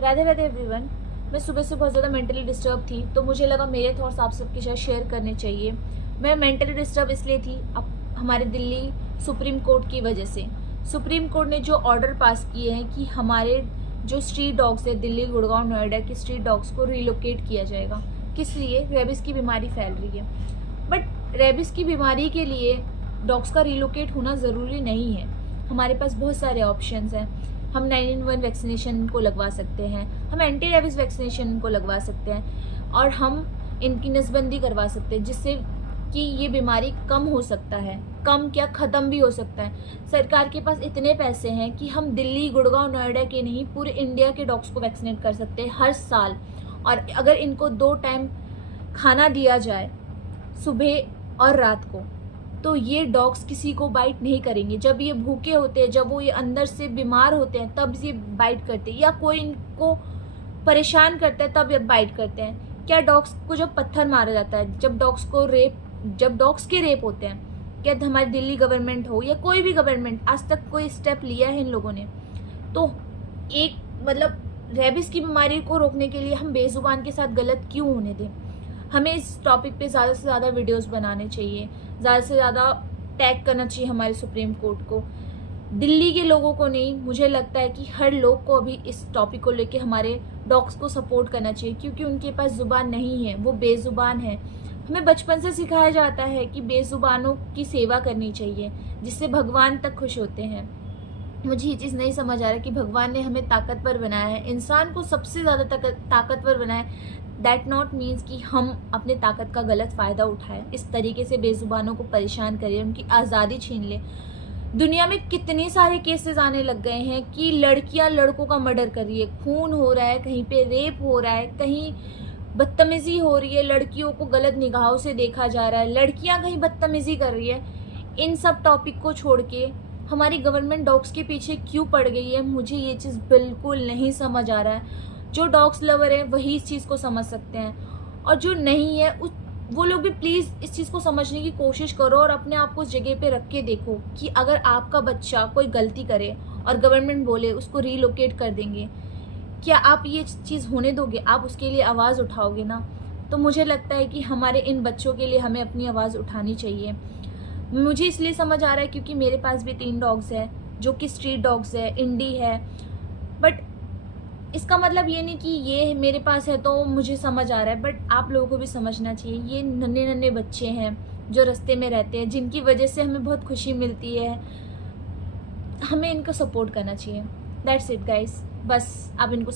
Radhe Radhe everyone. मैं सुबह से बहुत ज़्यादा मेंटली डिस्टर्ब थी, तो मुझे लगा मेरे थॉट्स आप सबके साथ शेयर करने चाहिए। मैं मेंटली डिस्टर्ब इसलिए थी अब हमारे दिल्ली सुप्रीम कोर्ट की वजह से। सुप्रीम कोर्ट ने जो ऑर्डर पास किए हैं कि हमारे जो स्ट्रीट डॉग्स है दिल्ली, गुड़गांव, नोएडा की स्ट्रीट डॉग्स को रिलोकेट किया जाएगा। किस लिए? रेबिस की बीमारी फैल रही है। बट रेबिस की बीमारी के लिए डॉग्स का रिलोकेट होना ज़रूरी नहीं है। हमारे पास बहुत सारे ऑप्शंस हैं। हम 9-in-1 वैक्सीनेशन को लगवा सकते हैं, हम एंटी रेबिस वैक्सीनेशन को लगवा सकते हैं, और हम इनकी नसबंदी करवा सकते हैं, जिससे कि ये बीमारी कम हो सकता है। कम क्या, ख़त्म भी हो सकता है। सरकार के पास इतने पैसे हैं कि हम दिल्ली, गुड़गांव, नोएडा के नहीं, पूरे इंडिया के डॉग्स को वैक्सीनेट कर सकते हैं हर साल। और अगर इनको 2 टाइम खाना दिया जाए, सुबह और रात को, तो ये डॉग्स किसी को बाइट नहीं करेंगे। जब ये भूखे होते हैं, जब वो ये अंदर से बीमार होते हैं, तब ये बाइट करते हैं, या कोई इनको परेशान करता है तब ये बाइट करते हैं। क्या डॉग्स को जब पत्थर मारा जाता है, जब डॉग्स के रेप होते हैं, क्या हमारी दिल्ली गवर्नमेंट हो या कोई भी गवर्नमेंट आज तक कोई स्टेप लिया है इन लोगों ने? तो एक मतलब रेबिस की बीमारी को रोकने के लिए हम बेजुबान के साथ गलत क्यों होने दें? हमें इस टॉपिक पे ज़्यादा से ज़्यादा वीडियोस बनाने चाहिए, ज़्यादा से ज़्यादा टैग करना चाहिए हमारे सुप्रीम कोर्ट को। दिल्ली के लोगों को नहीं, मुझे लगता है कि हर लोग को अभी इस टॉपिक को लेके हमारे डॉग्स को सपोर्ट करना चाहिए, क्योंकि उनके पास ज़ुबान नहीं है, वो बेज़ुबान है। हमें बचपन से सिखाया जाता है कि बेज़ुबानों की सेवा करनी चाहिए, जिससे भगवान तक खुश होते हैं। मुझे ये चीज़ नहीं समझ आ रहा कि भगवान ने हमें ताकतवर बनाया है, इंसान को सबसे ज़्यादा ताकतवर बनाया है। दैट नॉट मीन्स कि हम अपने ताकत का गलत फ़ायदा उठाएं, इस तरीके से बेजुबानों को परेशान करें, उनकी आज़ादी छीन लें। दुनिया में कितने सारे केसेस आने लग गए हैं कि लड़कियां लड़कों का मर्डर कर रही है, खून हो रहा है, कहीं पे रेप हो रहा है, कहीं बदतमीज़ी हो रही है, लड़कियों को गलत निगाहों से देखा जा रहा है, लड़कियां कहीं बदतमीज़ी कर रही है। इन सब टॉपिक को छोड़ के हमारी गवर्नमेंट डॉग्स के पीछे क्यों पड़ गई है? मुझे ये चीज़ बिल्कुल नहीं समझ आ रहा है। जो डॉग्स लवर है वही इस चीज़ को समझ सकते हैं, और जो नहीं है वो लोग भी प्लीज़ इस चीज़ को समझने की कोशिश करो, और अपने आप को उस जगह पे रख के देखो कि अगर आपका बच्चा कोई गलती करे और गवर्नमेंट बोले उसको रिलोकेट कर देंगे, क्या आप ये चीज़ होने दोगे? आप उसके लिए आवाज़ उठाओगे ना? तो मुझे लगता है कि हमारे इन बच्चों के लिए हमें अपनी आवाज़ उठानी चाहिए। मुझे इसलिए समझ आ रहा है क्योंकि मेरे पास भी 3 डॉग्स हैं, जो कि स्ट्रीट डॉग्स है, इंडी है। बट इसका मतलब ये नहीं कि ये मेरे पास है तो मुझे समझ आ रहा है, बट आप लोगों को भी समझना चाहिए। ये नन्हे नन्हे बच्चे हैं जो रास्ते में रहते हैं, जिनकी वजह से हमें बहुत खुशी मिलती है। हमें इनको सपोर्ट करना चाहिए। दैट्स इट गाइस, बस आप इनको